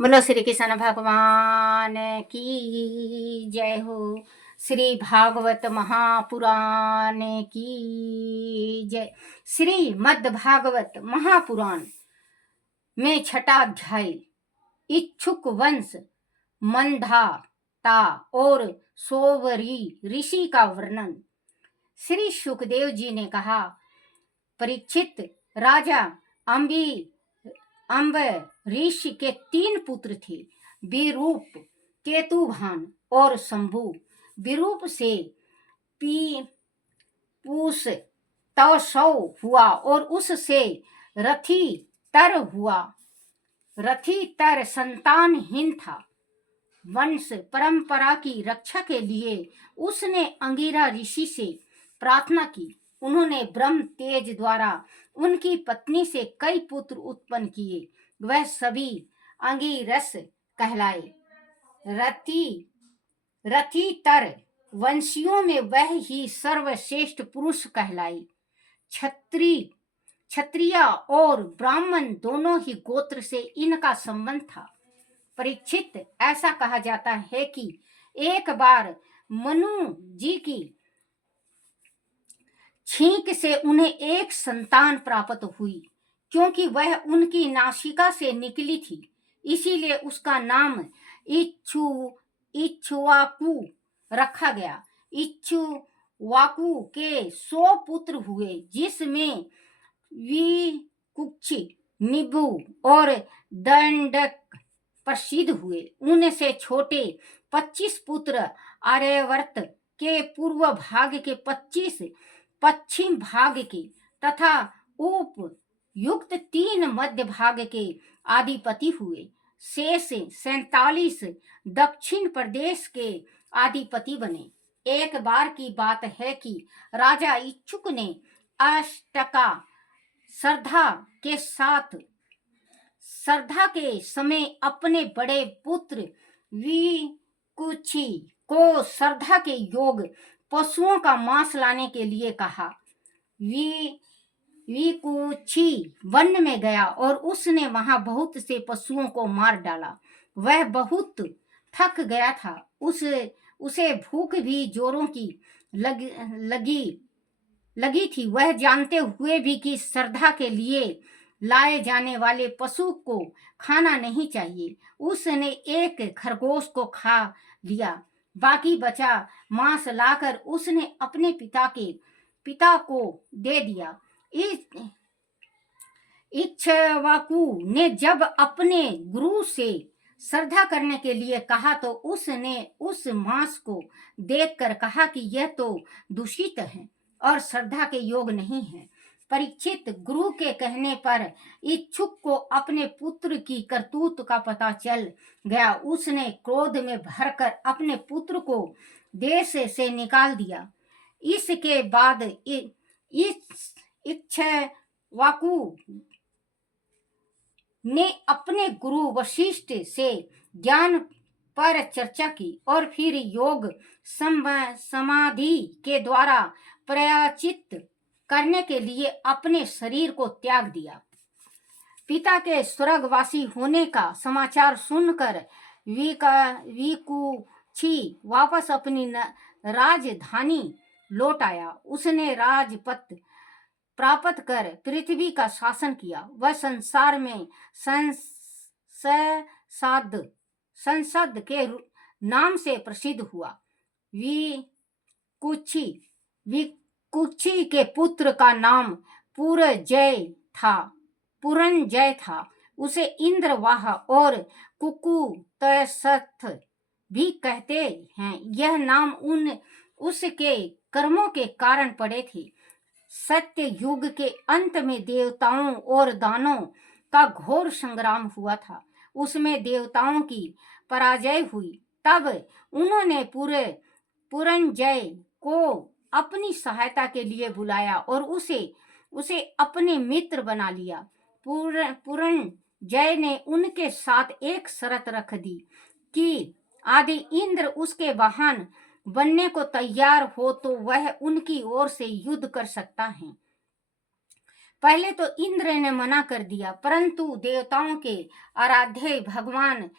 बोलो श्री कृष्ण भगवान की जय हो। श्री भागवत महापुराण की जय। श्री मद् भागवत महापुराण में छठा अध्याय इच्छुक वंश मंधाता और सोवरी ऋषि का वर्णन। श्री सुखदेव जी ने कहा, परीक्षित, राजा अम्ब ऋषि के 3 पुत्र थे, विरूप, केतुभान और शंभु। विरूप से पूस तौसौ हुआ और उससे रथी तर हुआ। रथी तर संतानहीन था। वंश परंपरा की रक्षा के लिए उसने अंगिरा ऋषि से प्रार्थना की। उन्होंने ब्रह्म तेज द्वारा उनकी पत्नी से कई पुत्र उत्पन्न किए। वह सभी अंगिरस कहलाए। रथी तर वंशियों में वह ही सर्वश्रेष्ठ पुरुष कहलाई। क्षत्रिय और ब्राह्मण दोनों ही गोत्र से इनका संबंध था। परीक्षित, ऐसा कहा जाता है कि एक बार मनु जी की छींक से उन्हें एक संतान प्राप्त हुई। क्योंकि वह उनकी नासिका से निकली थी, इसीलिए उसका नाम इक्ष्वाकु रखा गया। इक्ष्वाकु के 100 पुत्र हुए, जिसमें विकुक्षी, निबु और दंडक प्रसिद्ध हुए। उनसे छोटे 25 पुत्र आर्यवर्त के पूर्व भाग के, 25 पश्चिम भाग के तथा उपयुक्त 3 मध्य भाग के अधिपति हुए। शेष 47 दक्षिण प्रदेश के अधिपति बने। एक बार की बात है कि राजा इच्छुक ने अष्टका श्रद्धा के समय अपने बड़े पुत्र विकुक्षी को श्रद्धा के योग पशुओं का मांस लाने के लिए कहा। विकुक्षी वन में गया और उसने वहां बहुत से पशुओं को मार डाला। वह बहुत थक गया था। उसे भूख भी जोरों की लगी थी। वह जानते हुए भी कि श्रद्धा के लिए लाए जाने वाले पशु को खाना नहीं चाहिए, उसने एक खरगोश को खा लिया। बाकी बचा मांस लाकर उसने अपने पिता को दे दिया। इक्ष्वाकु ने जब अपने गुरु से श्रद्धा करने के लिए कहा तो उसने उस मांस को देखकर कहा कि यह तो दूषित है और श्रद्धा के योग नहीं है। परीक्षित, गुरु के कहने पर इच्छुक को अपने पुत्र की करतूत का पता चल गया। उसने क्रोध में भरकर अपने पुत्र को देश से निकाल दिया। इसके बाद इक्ष्वाकु ने अपने गुरु वशिष्ठ से ज्ञान पर चर्चा की और फिर योग समाधि के द्वारा प्रायश्चित करने के लिए अपने शरीर को त्याग दिया। पिता के स्वर्गवासी होने का समाचार सुनकर विकुक्षी वापस अपनी राजधानी लौट आया। उसने राजपद प्राप्त कर पृथ्वी का शासन किया। वह संसार में संसद के नाम से प्रसिद्ध हुआ। विकुक्षी के पुत्र का नाम पुरंजय था। उसे इंद्रवाह और कुकुतसथ भी कहते हैं। यह नाम उसके कर्मों के कारण पड़े थे। सत्य युग के अंत में देवताओं और दानों का घोर संग्राम हुआ था। उसमें देवताओं की पराजय हुई। तब उन्होंने पुरंजय को अपनी सहायता के लिए बुलाया और उसे अपने मित्र बना लिया। पुरंजय ने उनके साथ एक शर्त रख दी कि आदि इंद्र उसके वाहन बनने को तैयार हो तो वह उनकी ओर से युद्ध कर सकता है। पहले तो इंद्र ने मना कर दिया, परंतु देवताओं के आराध्य भगवान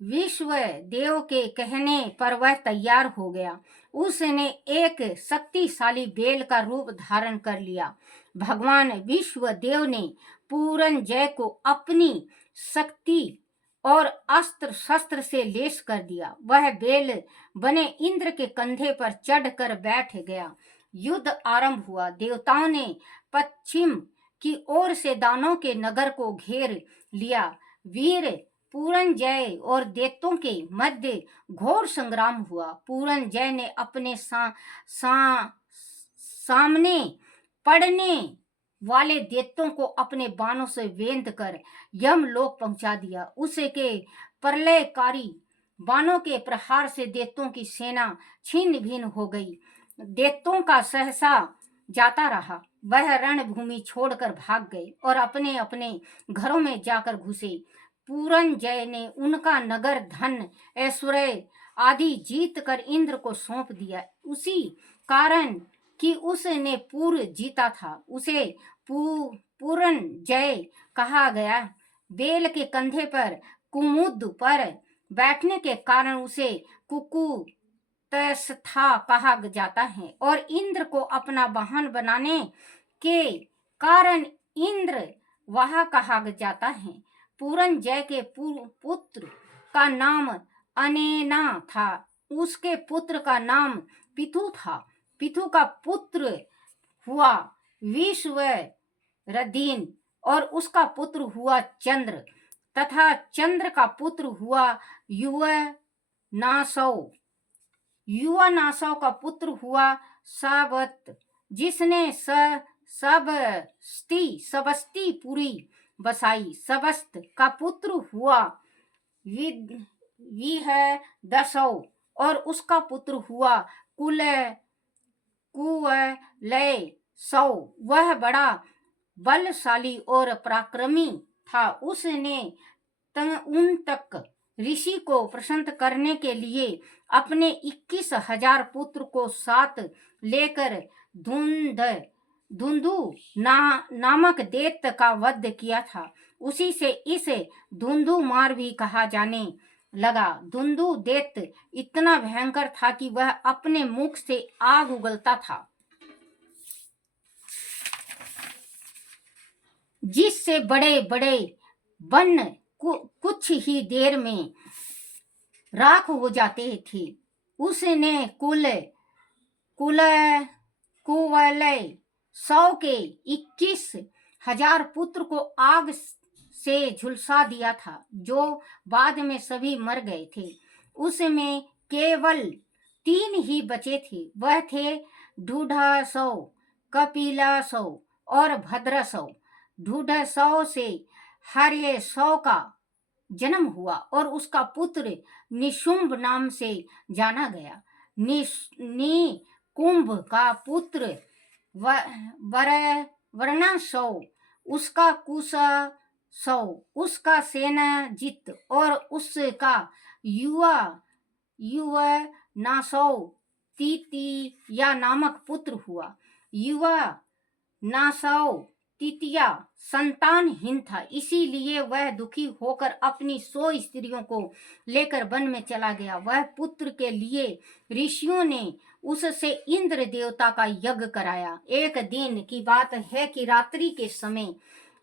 विश्व देव के कहने पर वह तैयार हो गया। उसने एक शक्तिशाली बेल का रूप धारण कर लिया। भगवान विश्व देव ने पूरन जय को अपनी शक्ति और अस्त्र शस्त्र से लेस कर दिया। वह बेल बने इंद्र के कंधे पर चढ़कर बैठ गया। युद्ध आरंभ हुआ। देवताओं ने पश्चिम की ओर से दानों के नगर को घेर लिया। वीर पूरन जय और दैत्यों के मध्य घोर संग्राम हुआ। पूरन जय ने अपने सामने पड़ने वाले दैत्यों को अपने बाणों से वेंद कर यमलोक पहुंचा दिया। उसके प्रलयकारी बाणों के प्रहार से दैत्यों की सेना छिन्न भिन्न हो गई। दैत्यों का सहसा जाता रहा। वह रणभूमि छोड़कर भाग गए और अपने अपने घरों में जाकर घुसे। पूरन जय ने उनका नगर, धन, ऐश्वर्य आदि जीत कर इंद्र को सौंप दिया। उसी कारण कि उसने पूर्व जीता था, उसे पूरन जय कहा गया। बेल के कंधे पर कुमुद पर बैठने के कारण उसे कुकुतस्था कहा जाता है और इंद्र को अपना वाहन बनाने के कारण इंद्र वह कहा जाता है। पूरन जय के पुत्र का नाम अनेना था। उसके पुत्र का नाम पिथु था। पिथु का पुत्र हुआ विश्वरदीन और उसका पुत्र हुआ चंद्र, तथा चंद्र का पुत्र हुआ युवनासव। युवनासव का पुत्र हुआ सावत, जिसने सबस्तीपुरी बसाई। सबस्त का पुत्र हुआ विहदसव और उसका पुत्र हुआ कुवलय। वह बड़ा बलशाली और पराक्रमी था। उसने उन तक ऋषि को प्रसन्न करने के लिए अपने 21,000 पुत्र को साथ लेकर धुंधु नामक दैत्य का वध किया था। उसी से इसे धुंधु मार भी कहा जाने लगा। धुंधु दैत्य इतना भयंकर था कि वह अपने मुख से आग उगलता था, जिससे बड़े बड़े वन कुछ ही देर में राख हो जाते थे। उसने कुवलय 100 के 21,000 पुत्र को आग से झुलसा दिया था, जो बाद में सभी मर गए थे। उसमें केवल 3 ही बचे थे। वह थे ढूढ़सव, कपिलासव और भद्रसव। ढूढ़सव से हर्यसव का जन्म हुआ और उसका पुत्र निशुंभ नाम से जाना गया। निकुंभ का पुत्र वर्णासव, उसका कुशसव, उसका सेनजित और उसका युवनासव तृतीया नामक पुत्र हुआ। युवनासव तृतीया संतानहीन था, इसीलिए वह दुखी होकर अपनी 100 स्त्रियों को लेकर वन में चला गया। वह पुत्र के लिए ऋषियों ने उससे इंद्र देवता का यज्ञ कराया। एक दिन की बात है कि रात्रि के समय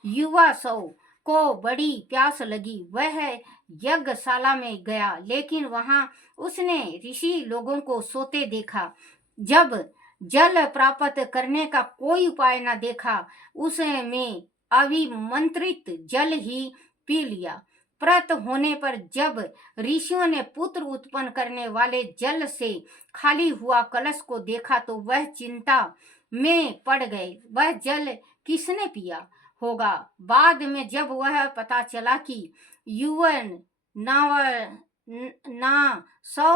युवासव को बड़ी प्यास लगी। वह यज्ञशाला में गया, लेकिन वहां उसने ऋषि लोगों को सोते देखा। जब जल प्राप्त करने का कोई उपाय न देखा, उसमें अभिमंत्रित जल ही पी लिया। प्रत होने पर जब ऋषियों ने पुत्र उत्पन्न करने वाले जल से खाली हुआ कलश को देखा तो वह चिंता में पड़ गए। वह जल किसने पिया होगा? बाद में जब वह पता चला कि युवनासव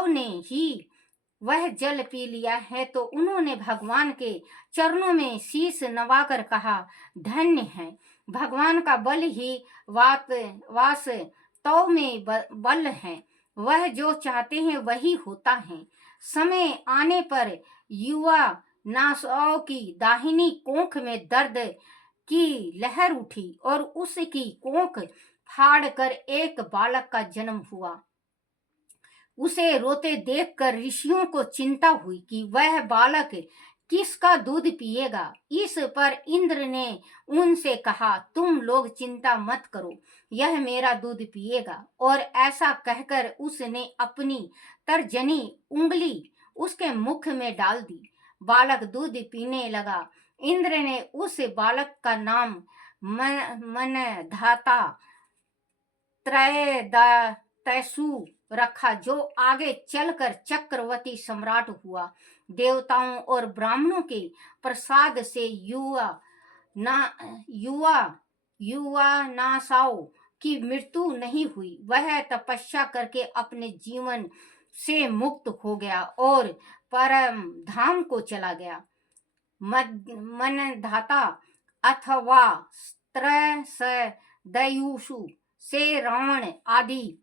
ने ही वह जल पी लिया है, तो उन्होंने भगवान के चरणों में शीश नवाकर कहा, धन्य है, भगवान का बल ही वास्तव में बल है। वह जो चाहते हैं वही होता है। समय आने पर युवनासव की दाहिनी कोख में दर्द की लहर उठी और उसकी कोख फाड़ कर एक बालक का जन्म हुआ। उसे रोते देखकर ऋषियों को चिंता हुई कि वह बालक किसका दूध पिएगा। इस पर इंद्र ने उनसे कहा, तुम लोग चिंता मत करो, यह मेरा दूध पिएगा। और ऐसा कहकर उसने अपनी तर्जनी उंगली उसके मुख में डाल दी। बालक दूध पीने लगा। इंद्र ने उस बालक का नाम मनधाता त्रयदतसु रखा, जो आगे चलकर चक्रवर्ती सम्राट हुआ। देवताओं और ब्राह्मणों के प्रसाद से युवा नासाओं की मृत्यु नहीं हुई। वह तपस्या करके अपने जीवन से मुक्त हो गया और परम धाम को चला गया। मनधाता अथवा त्रयदयुषु से रावण आदि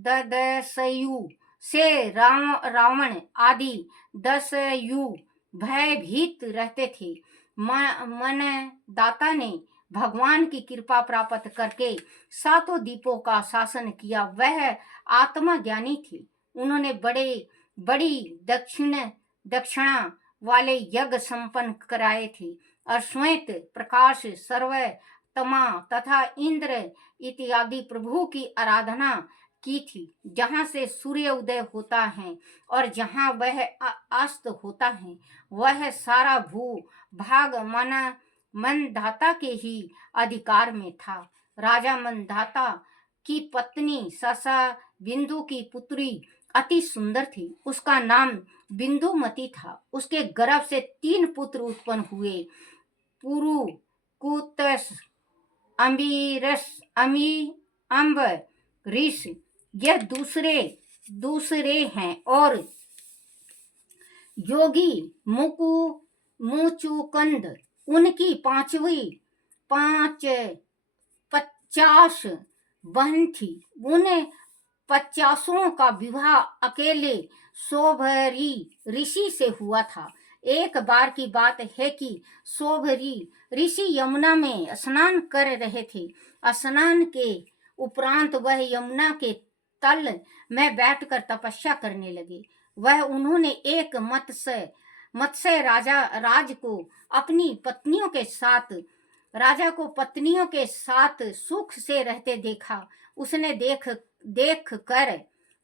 त्रयदसयु से रावण आदि 10 यु भयभीत रहते थे। मनदाता ने भगवान की कृपा प्राप्त करके 7 द्वीपों का शासन किया। वह आत्मा ज्ञानी थे। उन्होंने बड़ी दक्षिणा वाले यज्ञ संपन्न कराए थे और श्वेत प्रकाश सर्वतमा तथा इंद्र इत्यादि प्रभु की आराधना की थी। जहाँ से सूर्य उदय होता है और जहाँ वह अस्त होता है, वह सारा भू भाग मनधाता के ही अधिकार में था। राजा मनधाता की पत्नी ससा बिंदु की पुत्री अति सुंदर थी। उसका नाम बिंदुमती था। उसके गर्भ से 3 पुत्र उत्पन्न हुए, पुरु, कुतस, अम्बरीश। यह दूसरे हैं। और योगी मुचुकुंद उनकी 50 बहन थी। उन 50 का विवाह अकेले शोभरी ऋषि से हुआ था। एक बार की बात है कि शोभरी ऋषि यमुना में स्नान कर रहे थे। स्नान के उपरांत वह यमुना के तल में बैठकर तपस्या करने लगे। उन्होंने एक मत्स्य राज को अपनी पत्नियों के साथ सुख से रहते देखा।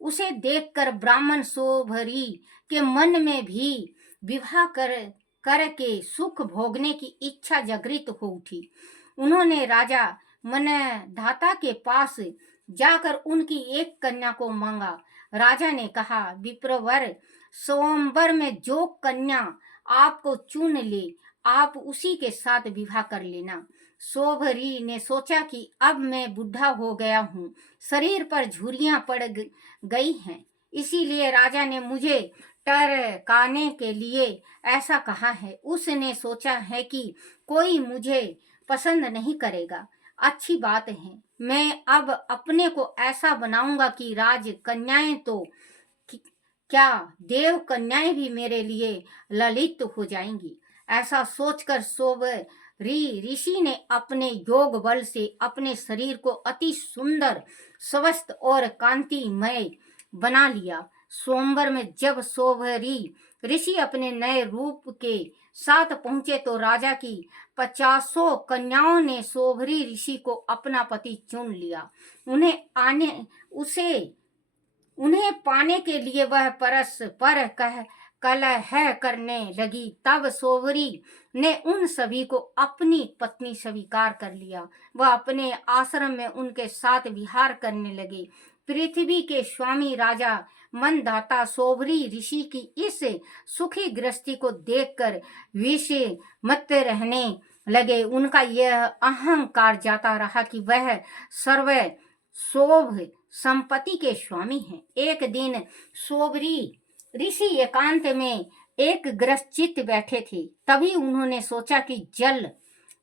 उसे देखकर ब्राह्मण शोभरी के मन में भी विवाह करके सुख भोगने की इच्छा जागृत हो उठी। उन्होंने राजा मनधाता के पास जाकर उनकी एक कन्या को मांगा। राजा ने कहा, विप्रवर, स्वयंवर में जो कन्या आपको चुन ले, आप उसी के साथ विवाह कर लेना। शोभरी ने सोचा कि अब मैं बूढ़ा हो गया हूँ, शरीर पर झुर्रियां पड़ गई हैं, इसीलिए राजा ने मुझे टरकाने के लिए ऐसा कहा है। उसने सोचा है कि कोई मुझे पसंद नहीं करेगा। अच्छी बात है, मैं अब अपने को ऐसा बनाऊंगा कि राज कन्याएं तो क्या, देव कन्याएं भी मेरे लिए ललित हो जाएंगी। ऐसा सोचकर शोभरी ऋषि ने अपने योग बल से अपने शरीर को अति सुंदर, स्वस्थ और कांतिमय बना लिया। सोमवार में जब शोभरी ऋषि अपने नए रूप के साथ पहुंचे तो राजा की 50 कन्याओं ने शोभरी ऋषि को अपना पति चुन लिया। उन्हें पाने के लिए वह परस्पर कलह करने लगी। तब शोभरी ने उन सभी को अपनी पत्नी स्वीकार कर लिया। वह अपने आश्रम में उनके साथ विहार करने लगे। पृथ्वी के स्वामी राजा मनधाता शोभरी ऋषि की इस सुखी गृहस्थी को देखकर विस्मित रहने लगे। उनका यह अहंकार जाता रहा कि वह सर्व शोभ संपत्ति के स्वामी हैं। एक दिन शोभरी ऋषि एकांत में एक ग्रसित बैठे थे। तभी उन्होंने सोचा कि जल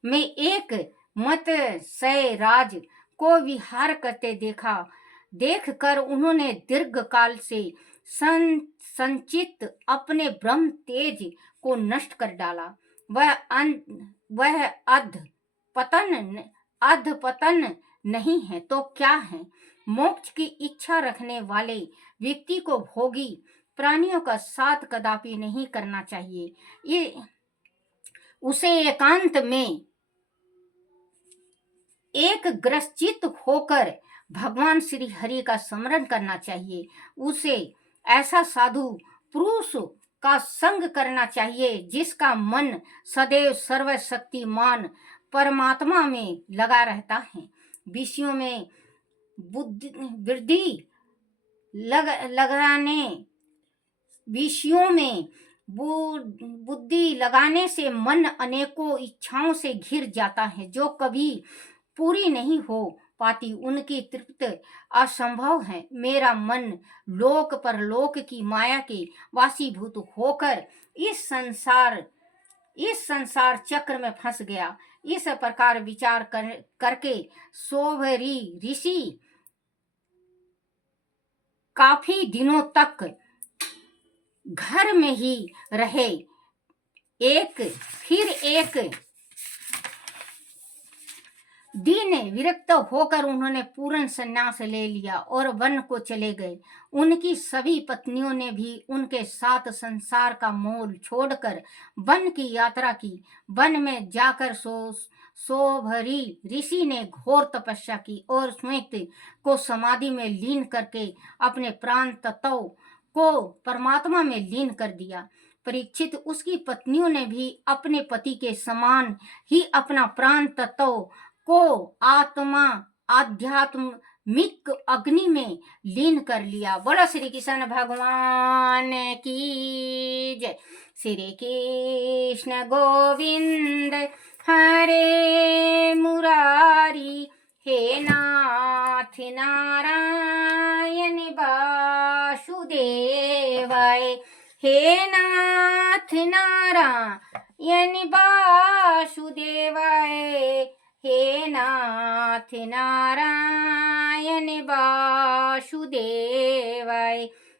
में एक मत्स्य राज को विहार करते देखकर उन्होंने दीर्घ काल से संचित अपने ब्रह्म तेज को नष्ट कर डाला। वह अध पतन नहीं है तो क्या है? मोक्ष की इच्छा रखने वाले व्यक्ति को भोगी प्राणियों का साथ कदापि नहीं करना चाहिए। ये उसे एकांत में एक ग्रसित होकर भगवान श्री हरि का स्मरण करना चाहिए। उसे ऐसा साधु पुरुष का संग करना चाहिए जिसका मन सदैव सर्वशक्तिमान परमात्मा में लगा रहता है। विषयों में बुद्धि लगाने से मन अनेकों इच्छाओं से घिर जाता है जो कभी पूरी नहीं हो पाती। उनकी तृप्ति असंभव है। मेरा मन लोक परलोक की माया के वासीभूत होकर इस संसार चक्र में फंस गया। इस प्रकार विचार करके सोभरी ऋषि काफी दिनों तक घर में ही रहे। एक दिन विरक्त होकर उन्होंने पूर्ण संन्यास ले लिया और वन को चले गए। उनकी सभी पत्नियों ने भी उनके साथ संसार का मोल छोड़कर वन की यात्रा की। वन में जाकर सोभरी ऋषि ने घोर तपस्या की और स्वयं को समाधि में लीन करके अपने प्राण तत्व को परमात्मा में लीन कर दिया। परीक्षित, उसकी पत्नियों ने भी अपने पति के समान ही अपना प्राण तत्व को आत्मा आध्यात्मिक अग्नि में लीन कर लिया। बोलो श्री कृष्ण भगवान की जय। श्री कृष्ण गोविंद हरे मुरारी, हे नाथ नारायण वासुदेवाय, हे नाथ नारायण वासुदेवाय, हे नाथ नारायण वासुदेवाय।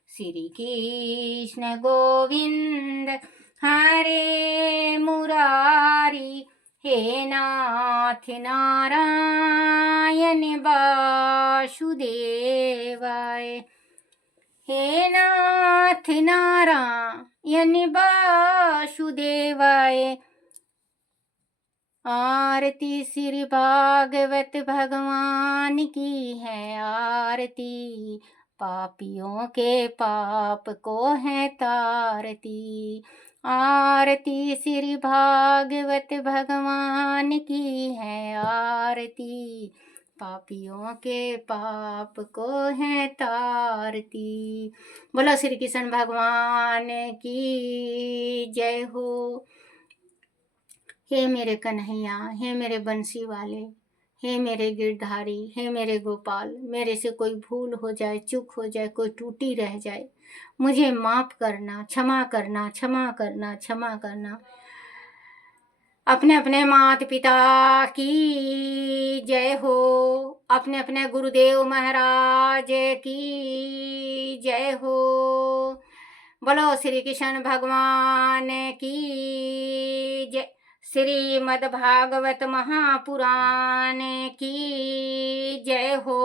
श्री कृष्ण गोविंद हरे मुरारी, हे नाथ नारायण वासुदेवाय, हे नाथ नारायण वासुदेवाय। आरती श्री भागवत भगवान की है आरती, पापियों के पाप को है तारती। आरती श्री भागवत भगवान की है आरती, पापियों के पाप को है तारती। बोलो श्री कृष्ण भगवान की जय हो। हे मेरे कन्हैया, हे मेरे बंसी वाले, हे मेरे गिरधारी, हे मेरे गोपाल, मेरे से कोई भूल हो जाए, चूक हो जाए, कोई टूटी रह जाए, मुझे माफ करना, क्षमा करना, क्षमा करना, क्षमा करना। अपने अपने माता पिता की जय हो। अपने अपने गुरुदेव महाराज की जय हो। बोलो श्री कृष्ण भगवान की जय। श्रीमद्भागवत महापुराण की जय हो।